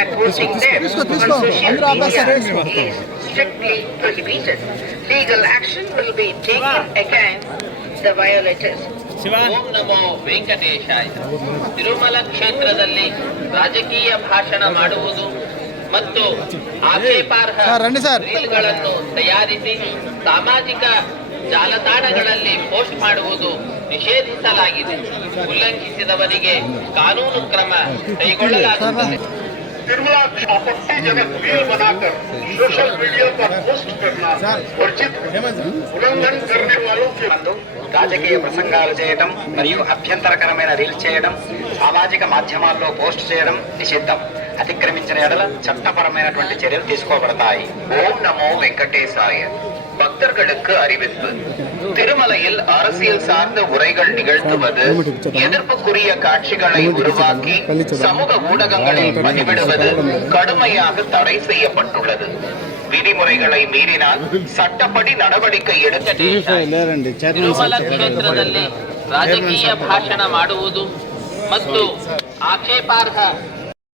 and hosting them on social media is strictly prohibited. Legal action will be taken against the violators. ಓಂ ನಮೋ ವೆಂಕಟೇಶಾಯ. ತಿರುಮಲ ಕ್ಷೇತ್ರದಲ್ಲಿ ರಾಜಕೀಯ ಭಾಷಣ ಮಾಡುವುದು ಮತ್ತು ಆಕ್ಷೇಪಾರ್ಹ ರೀಲ್ಗಳನ್ನು ತಯಾರಿಸಿ ಸಾಮಾಜಿಕ ಜಾಲತಾಣಗಳಲ್ಲಿ ಪೋಸ್ಟ್ ಮಾಡುವುದು ನಿಷೇಧಿಸಲಾಗಿದೆ. ಉಲ್ಲಂಘಿಸಿದವರಿಗೆ ಕಾನೂನು ಕ್ರಮ ಕೈಗೊಳ್ಳಲಾಗುತ್ತದೆ. निर्मला आपत्तिजनक रील बनाकर सोशल मीडिया पर पोस्ट करना वर्जित, उल्लंघन करने वालों के రాజకీయ ప్రసంగాలు చేయడం మరియు అభ్యంతరకరమైన రీల్స్ చేయడం సామాజిక మాధ్యమాల్లో పోస్ట్ చేయడం నిషిద్ధం. అతిక్రమించిన ఎడల చట్టపరమైనటువంటి చర్యలు తీసుకోబడతాయి. ஓம் நமோ வெங்கடேசாய. பக்தர்களுக்கு அறிவிப்பு. திருமலையில் அரசியல் சார்ந்த உரைகள் நிகழ்த்துவது, எதிர்ப்புக்குரிய காட்சிகளை உருவாக்கி சமூக ஊடகங்களில் பதிவிடுவது கடுமையாக தடை செய்யப்பட்டுள்ளது. ವಿಧಿಮುறைகளை ಮೀರಿனால் ಸಟ್ಟಪಡಿ நடவடிக்கை எடுக்க. ತಿರುಮಲ ಕ್ಷೇತ್ರದಲ್ಲಿ ರಾಜಕೀಯ ಭಾಷಣ ಮಾಡುವುದು ಮತ್ತು ಆಕ್ಷೇಪಾರ್ಹ